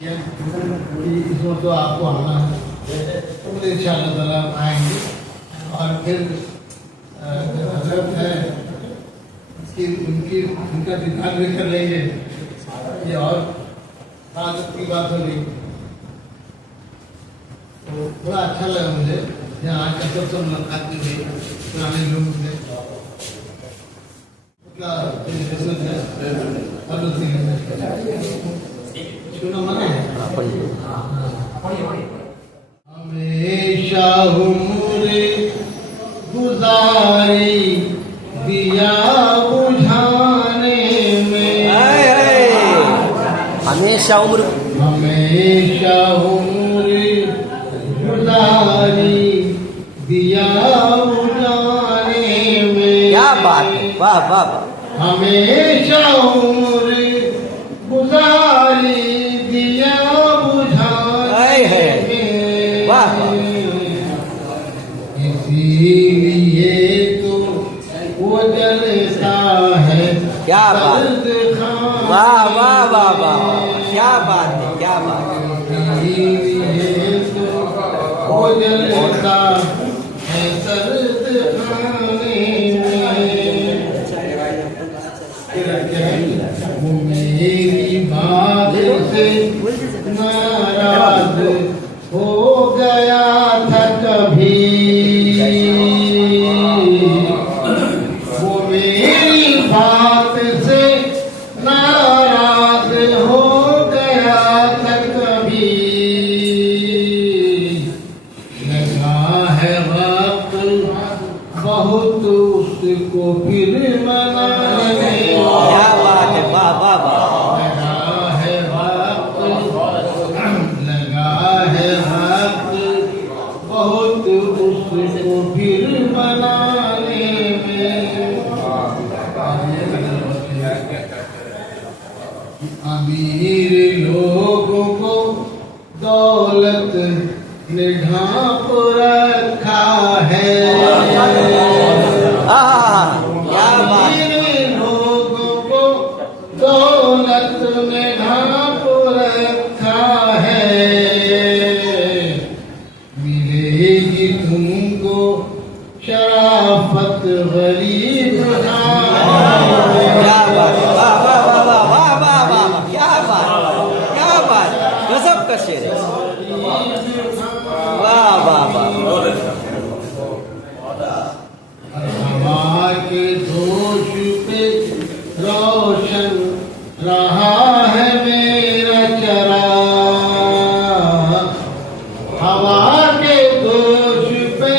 इसमें तो आपको आना है, तो मुझे इंशाअल्लाह ताला आएंगे और फिर हजरत है उनका दीदार भी कर लेंगे। ये और ताजुब की बात होगी, तो बड़ा अच्छा लगा मुझे यहाँ आकर सबसे मुलाकात की गई पुराने लोगों से। हमेशा उम्र गुजारी दिया बुझाने में, हमेशा उम्र गुजारी दिया बुझाने में। क्या बात है, वाह वाह वाह। हमेशा उम्र गुजारी दिया बुझाने में, वाह इसीलिए तो वो जलता है। क्या बात, वाह वाह वाह वाह, क्या बात है, क्या बात है। इसीलिए तो वो जलता है सर्द खाने में। वो मेरी बात से नाराज हो गया था कभी, वो मेरी बात से नाराज हो गया था कभी। लगा है वक्त बहुत उसको फिर मनाने, क्या बात है, वाह वाह वाह। लगा है वक्त बहुत उसको फिर मनाने में। अमीर लोगों को दौलत ने ढांप रखा है, क्या बात, लोगों को दौलत ने ढांप रखा है। मिलेगी तुमको शराफत गरीब क्या बात है, वाह वाह वाह वाह वाह वाह वाह, क्या बात, क्या बात, गजब का शेर है, वाह वाह वाह। हवा के दोष पे रोशन रहा है मेरा चराग, हवा के दोष पे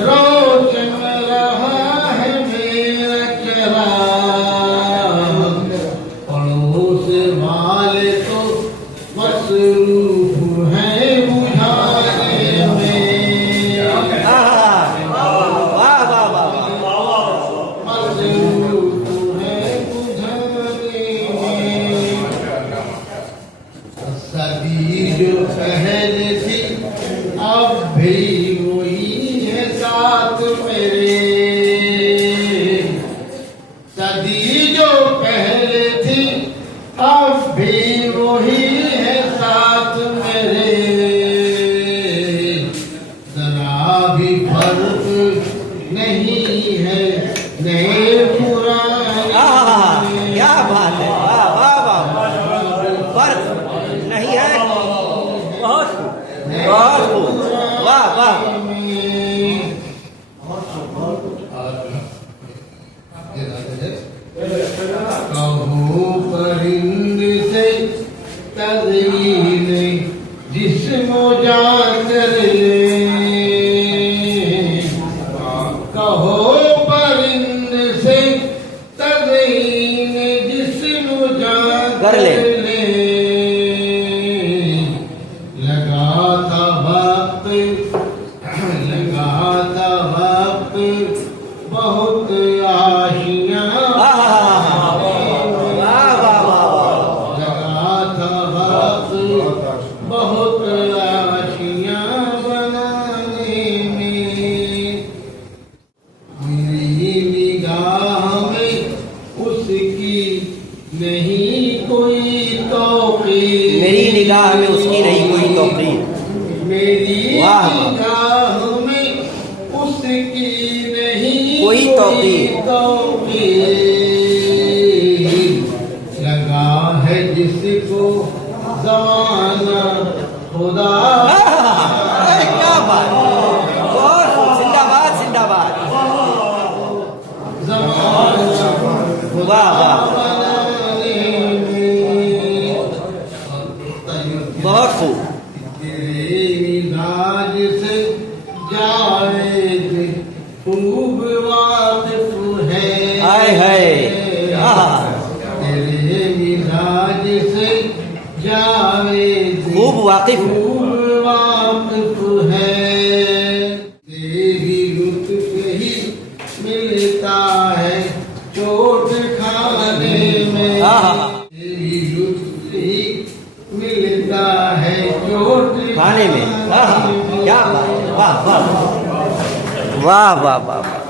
रोशन रहा है मेरा चराग। पड़ोस वाले तो मसरूफ हैं बुझाने में, वाह वाह वाह, मसरूफ हैं बुझाने में। सदी जो पहले थी अब भी वही है साथ मेरे, सदी जो पहले थी अब भी वही है साथ मेरे। जरा भी फर्क नहीं है नए पुराने, क्या बात है, वाह वाह वाह, फर्क नहीं है, बहुत बहुत खूब, वाह वाह। कहो परिंद से तज़यीन जिस्म जान कर ले, कहो परिंद से तज़यीन जिस्म जान कर ले। लगा था वक्त बहुत आशियां, वाह वाह वाह वाह, लगा था वक्त बहुत आशियां बनाने में। मेरी निगाह में उसकी नहीं कोई तौक़ीर, मेरी निगाह निगाह में उसकी नहीं कोई तौकीर। मेरी वाह। निगाह में उसकी नहीं कोई तौकीर। लगा है जिसको जमाना खुदा। क्या बात, बहुत जिंदाबाद जिंदाबाद। जमाना वाह वाह, बहुत खूब। तेरे मिजाज से जावेद खूब वाकिफ है। हाय हाय, आहा, तेरे मिजाज से जावेद खूब वाकिफ है। खूब वाकिफ है। तेरी लुत्फ ही मिलता है चोट खाने में। आहा, तेरी लुत्फ ही मिलता है चोट खाने में। आहा, क्या बात है, वाह वाह वाह वाह वाह वाह।